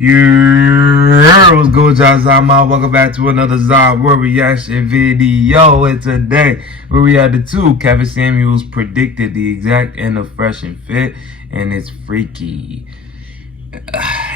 What's good, y'all? Zama. Welcome back to another zahier reaction video. And today we reacted to Kevin Samuels predicted the exact end of Fresh and Fit, and it's freaky.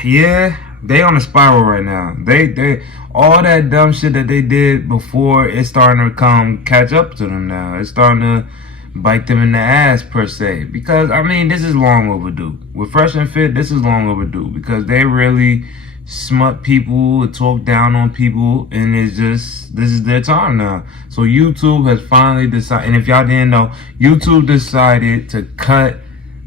Yeah, they on a spiral right now. They all that dumb shit that they did before, it's starting to catch up to them now. It's starting to bite them in the ass, per se, because I mean, this is long overdue. With Fresh and Fit, this is long overdue because they really smut people, talk down on people, and it's just, this is their time now. So YouTube has finally decided, and if y'all didn't know, YouTube decided to cut,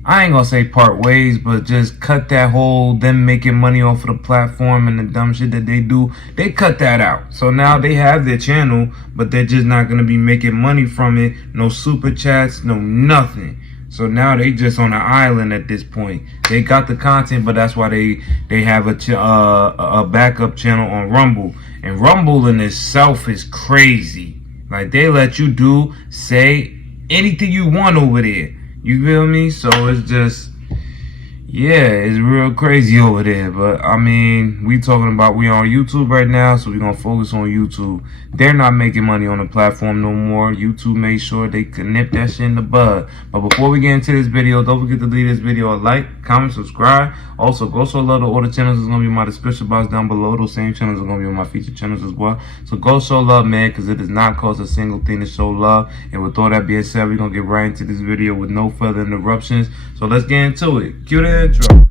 I ain't gonna say part ways, but just cut that whole them making money off of the platform and the dumb shit that they do. They cut that out. So now they have their channel, but they're just not gonna be making money from it. No super chats, no nothing. So now they just on an island at this point. They got the content, but that's why they have a backup channel on Rumble. And Rumble in itself is crazy. Like, they let you say anything you want over there. You feel me? So it's just, yeah, it's real crazy over there. But I mean, we on YouTube right now, so we're gonna focus on YouTube. They're not making money on the platform no more. YouTube made sure they could nip that shit in the bud. But before we get into this video, don't forget to leave this video a like, comment, subscribe. Also, Go So Love, all the channels is gonna be in my description box down below. Those same channels are gonna be on my featured channels as well. So go show love, man, because it does not cost a single thing to show love. And with all that being said, we're gonna get right into this video with no further interruptions. So let's get into it. Cue the intro.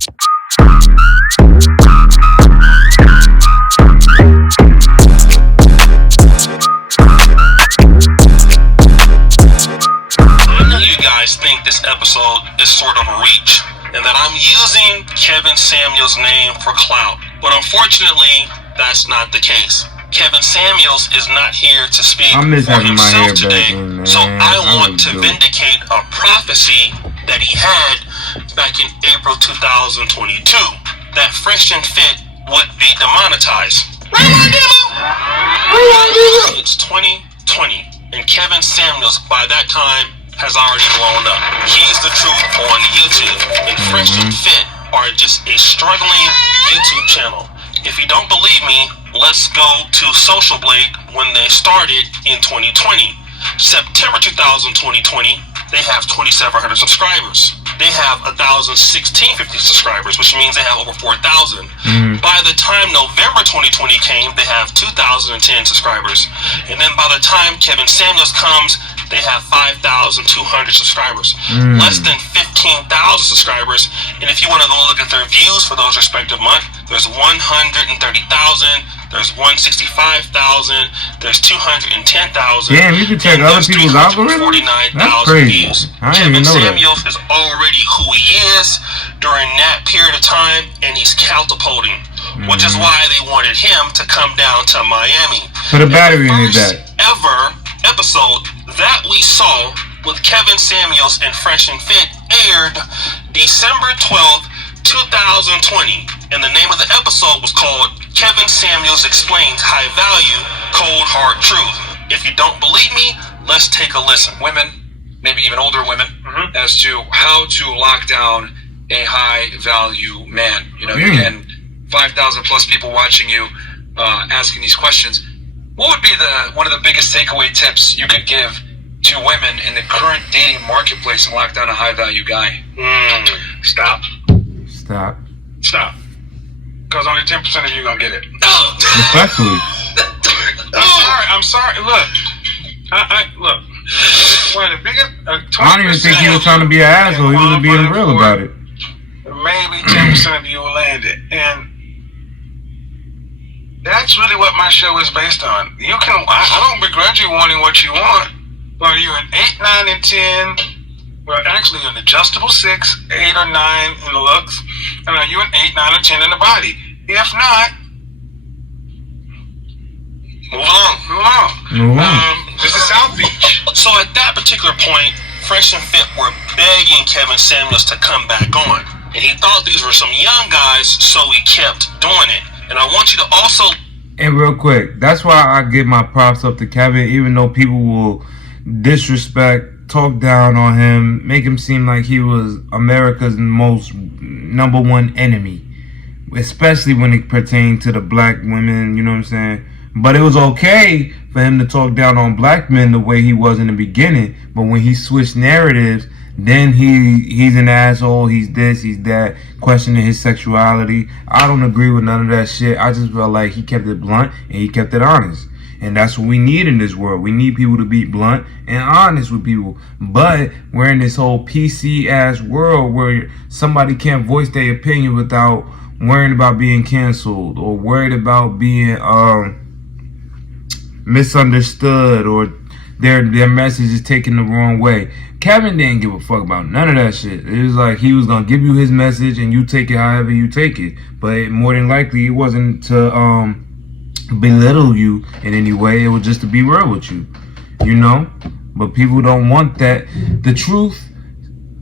Think this episode is sort of a reach and that I'm using Kevin Samuels' name for clout, but unfortunately that's not the case. Kevin Samuels is not here to speak for himself today, so I want to vindicate a prophecy that he had back in April 2022, that Fresh and Fit would be demonetized. It's 2020 and Kevin Samuels by that time has already blown up. He's the truth on YouTube, and Fresh and Fit are just a struggling YouTube channel. If you don't believe me, let's go to Social Blade when they started in 2020. September 2020, they have 2,700 subscribers. They have 1,016.50 subscribers, which means they have over 4,000. By the time November 2020 came, they have 2,010 subscribers. And then by the time Kevin Samuels comes, they have 5,200 subscribers. Less than 15,000 subscribers. And if you want to go look at their views for those respective months, there's 130,000, there's 165,000, there's 210,000. Damn, you can check other people's algorithms? That's crazy. Views. I didn't even know that. Kevin Samuels is already who he is during that period of time, and he's catapulting, which is why they wanted him to come down to Miami. Put a battery in his back. Ever episode that we saw with Kevin Samuels and Fresh and Fit aired December 12th, 2020, and the name of the episode was called Kevin Samuels Explains High Value, Cold Hard Truth. If you don't believe me, let's take a listen. Women, maybe even older women, as to how to lock down a high value man. You know, you're getting 5,000 plus people watching you, asking these questions. What would be one of the biggest takeaway tips you could give to women in the current dating marketplace and lock down a high value guy? Stop. Because only 10% of you gonna get it. Respectfully. I'm sorry. Look, look. One of the biggest. I don't even think he was trying to be an asshole. He was being real about it. Maybe 10% of you will land it, and that's really what my show is based on. You can. I don't begrudge you wanting what you want, but you're an 8, 9, and 10. Well, actually, you're an adjustable 6, 8, or 9 in the looks, and are you an 8, 9, or 10 in the body? If not, move along. This is South Beach. So at that particular point, Fresh and Fit were begging Kevin Samuels to come back on, and he thought these were some young guys, so he kept doing it. And I want you to also... And real quick, that's why I give my props up to Kevin, even though people will disrespect, talk down on him, make him seem like he was America's most #1 enemy. especially when it pertained to the black women, you know what I'm saying? But it was okay for him to talk down on black men the way he was in the beginning. But when he switched narratives, then he's an asshole, he's this, he's that, questioning his sexuality. I don't agree with none of that shit. I just felt like he kept it blunt and he kept it honest. And that's what we need in this world. We need people to be blunt and honest with people. But we're in this whole PC ass world where somebody can't voice their opinion without worrying about being canceled or worried about being misunderstood or their message is taken the wrong way. Kevin didn't give a fuck about none of that shit. It was like he was gonna give you his message and you take it however you take it. But more than likely, it wasn't to belittle you in any way. It was just to be real with you, you know. But people don't want that. The truth,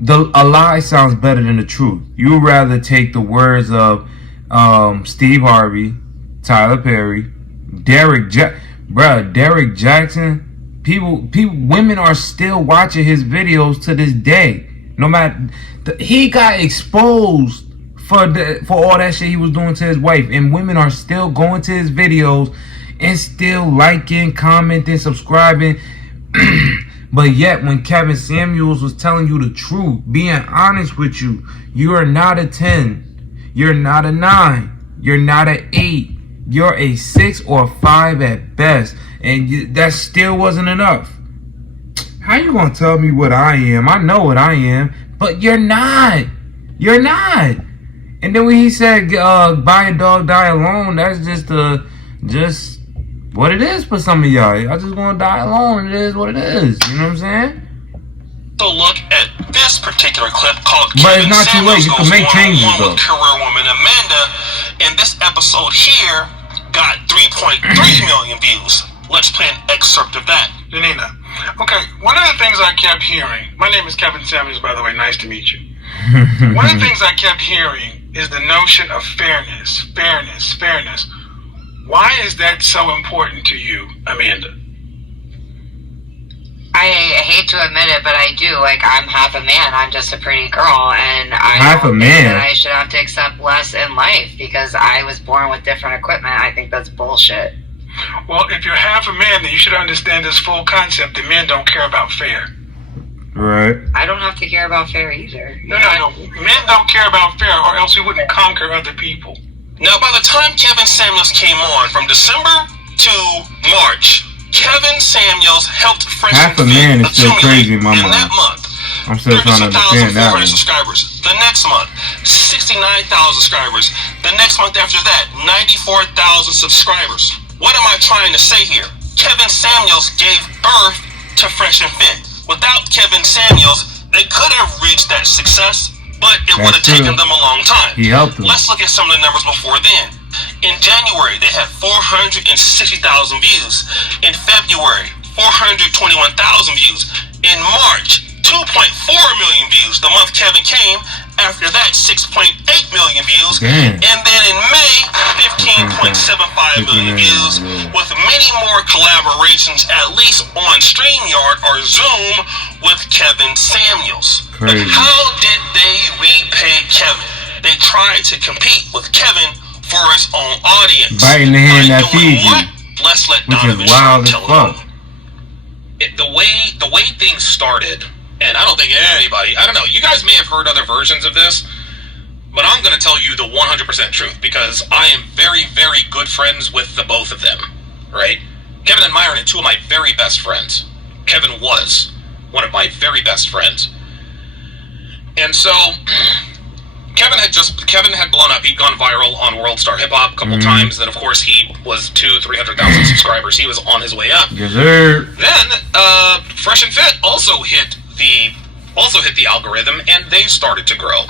a lie sounds better than the truth. You would rather take the words of Steve Harvey, Tyler Perry, Derek Jackson. Women are still watching his videos to this day. No matter, he got exposed for all that shit he was doing to his wife, and women are still going to his videos and still liking, commenting, subscribing. But yet, when Kevin Samuels was telling you the truth, being honest with you, you are not a 10, you're not a 9, you're not an 8, you're a 6 or a 5 at best. And that still wasn't enough. How you gonna tell me what I am? I know what I am, but you're not. You're not. And then when he said, "Buy a dog, die alone," that's just what it is for some of y'all. I just want to die alone. It is what it is. You know what I'm saying? So look at this particular clip called But it's Kevin not too late. Samuels You can Goes make changes, One-on-One though. with career woman Amanda. And this episode here got 3.3 million views. Let's play an excerpt of that. Janina. Okay, one of the things I kept hearing, my name is Kevin Samuels, by the way, nice to meet you. One of the things I kept hearing is the notion of fairness. Why is that so important to you, Amanda? I hate to admit it, but I do. Like, I'm half a man. I'm just a pretty girl, and I Half a don't man? think that I should have to accept less in life because I was born with different equipment. I think that's bullshit. Well, if you're half a man, then you should understand this full concept that men don't care about fair. Right. I don't have to care about fair either. No. Men don't care about fair, or else we wouldn't conquer other people. Now, by the time Kevin Samuels came on, from December to March, Kevin Samuels helped Fresh Half and a man Fit is still crazy in my in mind. that month. I'm still trying to understand that 32,400 one. subscribers. The next month, 69,000 subscribers. The next month after that, 94,000 subscribers. What am I trying to say here? Kevin Samuels gave birth to Fresh and Fit. Without Kevin Samuels, they could have reached that success, but it would have taken them a long time. He helped them. Let's look at some of the numbers before then. In January, they had 460,000 views. In February, 421,000 views. In March, 2.4 million views. The month Kevin came, after that, 6.8 million views. Damn. And then in May, 15.75 million views, with many more collaborations, at least on StreamYard or Zoom, with Kevin Samuels. But Crazy. how did they repay Kevin? They tried to compete with Kevin for his own audience. Biting the hand By that doing feeds you. what? Let's let Which Donovan is wild as Sharp tell it fuck. all. The way things started, and I don't think anybody, I don't know, you guys may have heard other versions of this, but I'm going to tell you the 100% truth because I am very, very good friends with the both of them, right? Kevin and Myron are two of my very best friends. Kevin was one of my very best friends. And so Kevin had blown up. He'd gone viral on World Star Hip Hop a couple times. Then, of course, he was 200,000-300,000 subscribers. He was on his way up. Yes, sir. Then, Fresh and Fit also hit the algorithm, and they started to grow.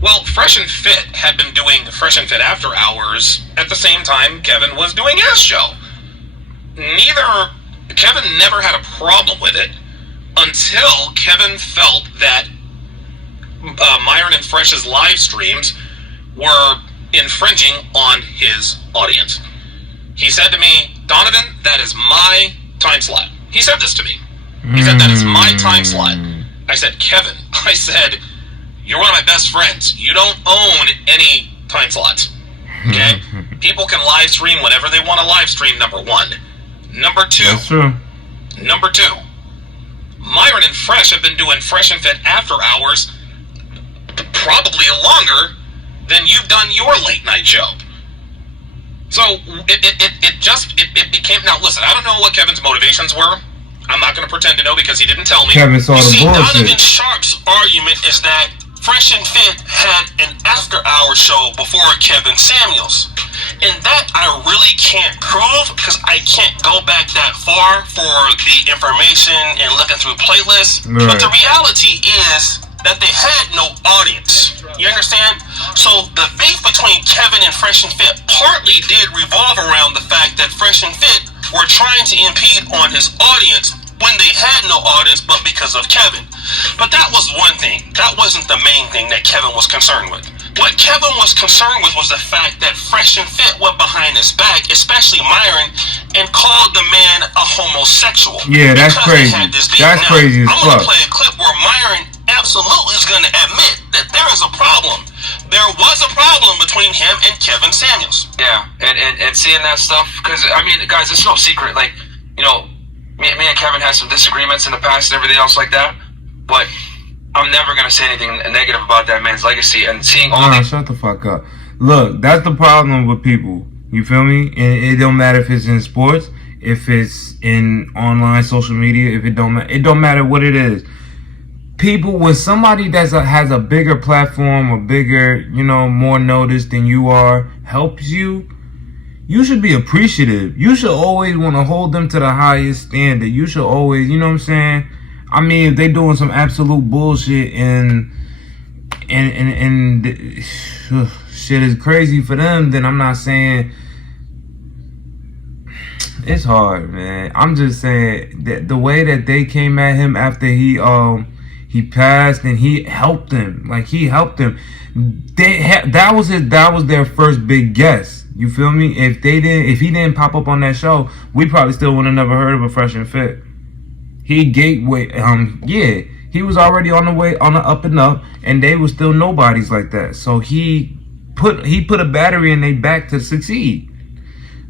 Well, Fresh and Fit had been doing Fresh and Fit After Hours at the same time Kevin was doing his show. Kevin never had a problem with it until Kevin felt that Myron and Fresh's live streams were infringing on his audience. He said to me, "Donovan, that is my time slot." He said this to me. He said, "That is my time slot." I said, "Kevin," I said, "you're one of my best friends. You don't own any time slots. Okay? People can live stream whenever they want to live stream, number one. Number two. That's true. Number two. Myron and Fresh have been doing Fresh and Fit after hours probably longer than you've done your late night show. So it became, now listen, I don't know what Kevin's motivations were. I'm not going to pretend to know because he didn't tell me. Kevin saw the bullshit. Donovan Sharp's argument is that Fresh and Fit had an after-hour show before Kevin Samuels. And that I really can't prove because I can't go back that far for the information and looking through playlists. Right. But the reality is that they had no audience. You understand? So the beef between Kevin and Fresh and Fit partly did revolve around the fact that Fresh and Fit were trying to impede on his audience when they had no audience, but because of Kevin. But that was one thing. That wasn't the main thing that Kevin was concerned with. What Kevin was concerned with was the fact that Fresh and Fit went behind his back, especially Myron, and called the man a homosexual. Yeah, that's crazy. That's crazy as fuck. I'm going to play a clip where Myron absolutely is going to admit that there is a problem. There was a problem between him and Kevin Samuels. Yeah, and seeing that stuff, because, I mean, guys, it's no secret. Like, you know, me and Kevin had some disagreements in the past and everything else like that, but I'm never going to say anything negative about that man's legacy. And seeing all these... Shut the fuck up. Look, that's the problem with people. You feel me? It don't matter if it's in sports, if it's in online social media, if it don't matter what it is. People, when somebody has a bigger platform or bigger, you know, more notice than you are, helps you, you should be appreciative. You should always want to hold them to the highest standard. You should always, you know what I'm saying? I mean, if they doing some absolute bullshit and shit is crazy for them, then I'm not saying it's hard, man. I'm just saying that the way that they came at him after he passed and he helped them, like he helped them. That was their first big guess. You feel me? If he didn't pop up on that show, we probably still would have never heard of a Fresh and Fit. He gateway, he was already on the up and up, and they were still nobodies like that. So he put a battery in their back to succeed.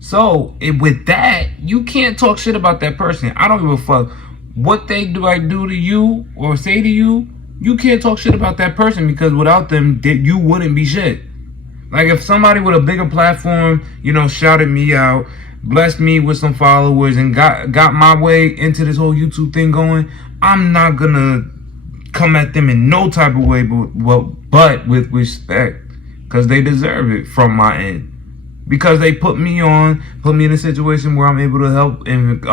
So with that, you can't talk shit about that person. I don't give a fuck what they do to you or say to you. You can't talk shit about that person because without them, you wouldn't be shit. Like if somebody with a bigger platform, you know, shouted me out, blessed me with some followers, and got my way into this whole YouTube thing going, I'm not gonna come at them in no type of way, but with respect, because they deserve it from my end. Because they put me in a situation where I'm able to help and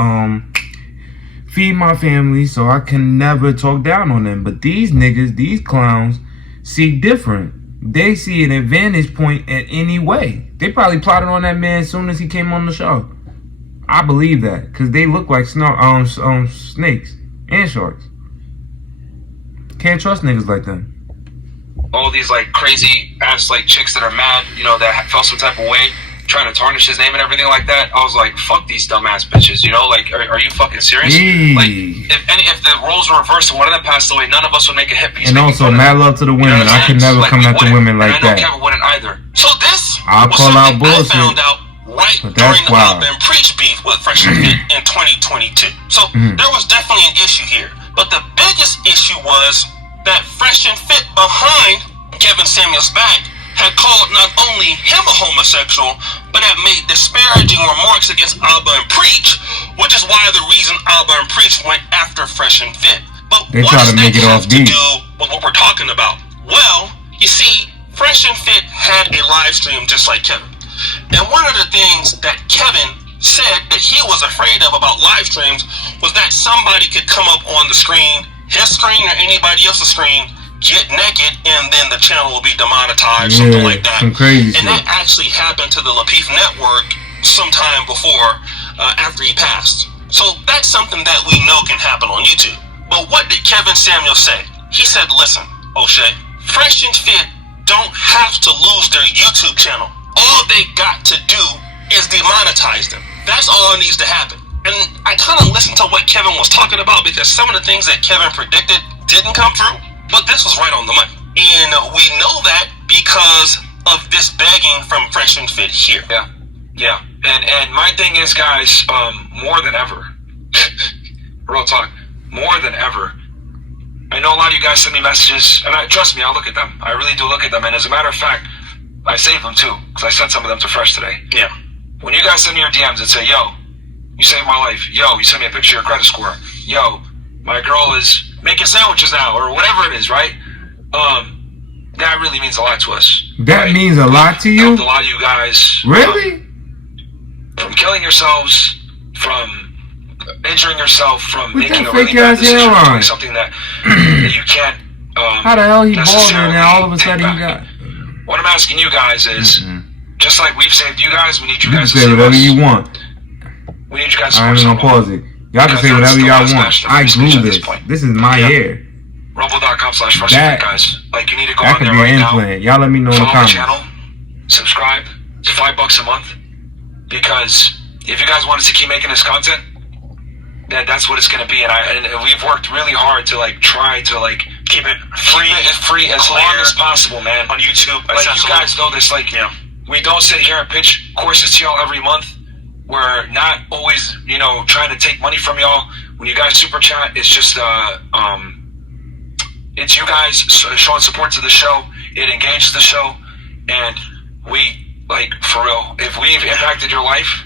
feed my family, so I can never talk down on them. But these niggas, these clowns, see different. They see an advantage point at any way. They probably plotted on that man as soon as he came on the show. I believe that, because they look like snakes and sharks. Can't trust niggas like them. All these like crazy ass like chicks that are mad, you know, that felt some type of way, trying to tarnish his name and everything like that. I was like, fuck these dumbass bitches, you know, like, are you fucking serious? Like, if the roles were reversed and one of them passed away, none of us would make a hit piece. And also, mad love to the women. I could never come at the women like that. I know Kevin wouldn't either. So this I'll was call out something I bullshit. found out right during the Bob and Preach beef with Fresh and Fit in 2022. So there was definitely an issue here. But the biggest issue was that Fresh and Fit behind Kevin Samuels' back had called not only him a homosexual, but had made disparaging remarks against Alba and Preach, which is why the reason Alba and Preach went after Fresh and Fit. But they what try does to make that it have off to deep. do with what we're talking about? Well, you see, Fresh and Fit had a live stream just like Kevin. And one of the things that Kevin said that he was afraid of about live streams was that somebody could come up on the screen, his screen or anybody else's screen, get naked, and then the channel will be demonetized, something like that. Some crazy and shit. that actually happened to the Lapeef Network sometime before, after he passed. So that's something that we know can happen on YouTube. But what did Kevin Samuels say? He said, listen, O'Shea, Fresh and Fit don't have to lose their YouTube channel. All they got to do is demonetize them. That's all that needs to happen. And I kind of listened to what Kevin was talking about because some of the things that Kevin predicted didn't come true, but this was right on the money. And we know that because of this begging from Fresh and Fit here. Yeah. And my thing is, guys, more than ever, real talk, more than ever, I know a lot of you guys send me messages, and trust me, I look at them. I really do look at them. And as a matter of fact, I save them too, because I sent some of them to Fresh today. Yeah. When you guys send me your DMs and say, yo, you saved my life. Yo, you sent me a picture of your credit score. Yo, my girl is making sandwiches now, or whatever it is, right? That really means a lot to us. That right? means a lot to you? Helped a lot of you guys. Really? From killing yourselves, from injuring yourself, from With making that a really fake bad ass decision, hairline. doing something that you can't. How the hell he bald and necessarily then all of a take sudden he back. got... What I'm asking you guys is, just like we've saved you guys, we need you You can guys to say save whatever us. you want. We need you guys to I'm support gonna pause someone. it. Y'all can Because say that's whatever the y'all best want. match I that we grew speak at this. this point. This is my Yeah. hair. Rumble.com/FreshFit, guys. Like, you need to go That on could there be right an now. implant. Y'all let me know in the Follow the comments. channel, subscribe. It's $5 a month. Because if you guys want us to keep making this content, that's what it's gonna be. And we've worked really hard to try to Keep it free as clear, long as possible, man. on YouTube. Like, you guys know this. We don't sit here and pitch courses to y'all every month. We're not always, trying to take money from y'all. When you guys super chat, it's just it's you guys showing support to the show. It engages the show, and we for real. If we've impacted your life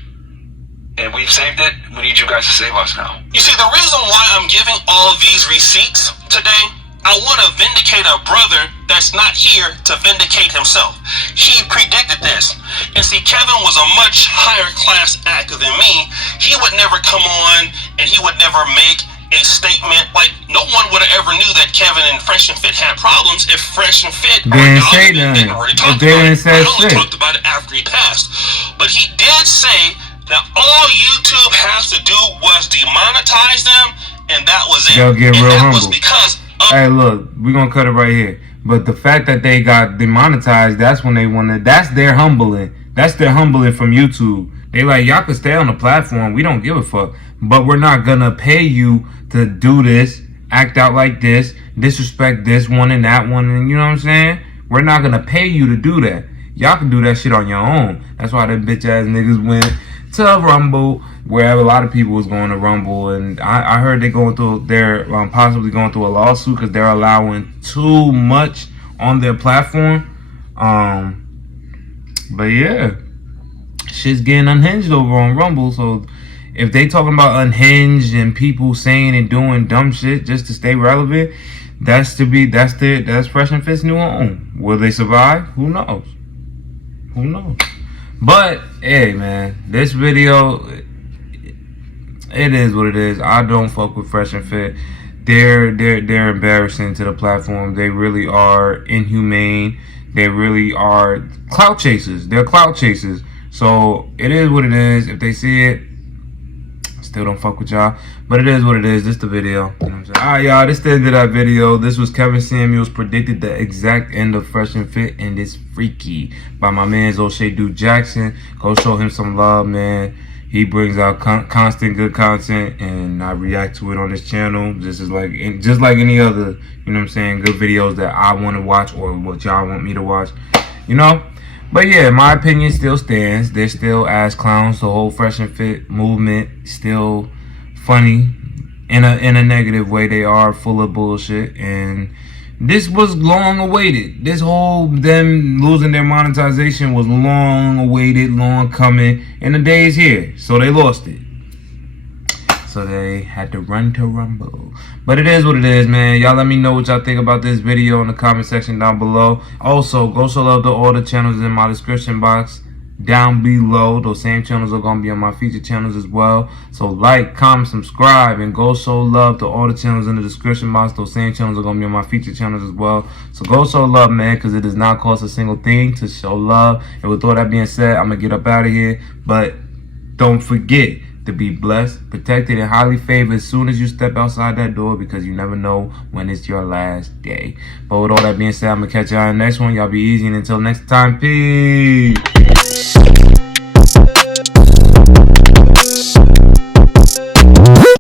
and we've saved it, we need you guys to save us now. You see, the reason why I'm giving all of these receipts today, I want to vindicate a brother that's not here to vindicate himself. He predicted this. And see, Kevin was a much higher class actor than me. He would never come on and he would never make a statement. No one would have ever knew that Kevin and Fresh and Fit had problems if Fresh and Fit Didn't say nothing. If they didn't say I only shit. talked about it after he passed. But he did say that all YouTube has to do was demonetize them, and that was it. They'll get and real that was humble. because of Hey, look, we're gonna cut it right here. But the fact that they got demonetized, that's when they wanna. That's their humbling. That's their humbling from YouTube. They like, y'all can stay on the platform. We don't give a fuck. But we're not gonna pay you to do this, act out like this, disrespect this one and that one, and you know what I'm saying? We're not gonna pay you to do that. Y'all can do that shit on your own. That's why them bitch ass niggas went to Rumble, where a lot of people was going to Rumble, and I heard they're possibly going through a lawsuit because they're allowing too much on their platform. But yeah, shit's getting unhinged over on Rumble. So if they talking about unhinged and people saying and doing dumb shit just to stay relevant, that's Fresh and Fit's new home. Will they survive? Who knows? Who knows? But hey, man, this video, it is what it is. I don't fuck with Fresh and Fit. They're embarrassing to the platform. They really are inhumane. They really are clout chasers. They're clout chasers. So it is what it is. If they see it, still don't fuck with y'all. But it is what it is. This the video. You know what I'm saying? Alright, y'all. This the end of that video. This was Kevin Samuels predicted the exact end of Fresh and Fit, and it's freaky by my man O'Shea Duke Jackson. Go show him some love, man. He brings out constant good content, and I react to it on this channel. This is just like any other, you know what I'm saying, good videos that I want to watch or what y'all want me to watch, you know. But yeah, my opinion still stands. They're still ass clowns. The whole Fresh and Fit movement still funny in a negative way. They are full of bullshit, and this was long awaited. This whole them losing their monetization was long awaited, long coming, and the day is here. So they lost it. So they had to run to Rumble. But it is what it is, man. Y'all let me know what y'all think about this video in the comment section down below. Also, go show love to all the channels in my description box down below. Those same channels are going to be on my feature channels as well. So like, comment, subscribe, and go show love to all the channels in the description box. Those same channels are going to be on my feature channels as well. So go show love, man, because it does not cost a single thing to show love. And with all that being said, I'm going to get up out of here. But don't forget to be blessed, protected, and highly favored as soon as you step outside that door, because you never know when it's your last day. But with all that being said, I'm going to catch y'all in the next one. Y'all be easy, and until next time, peace.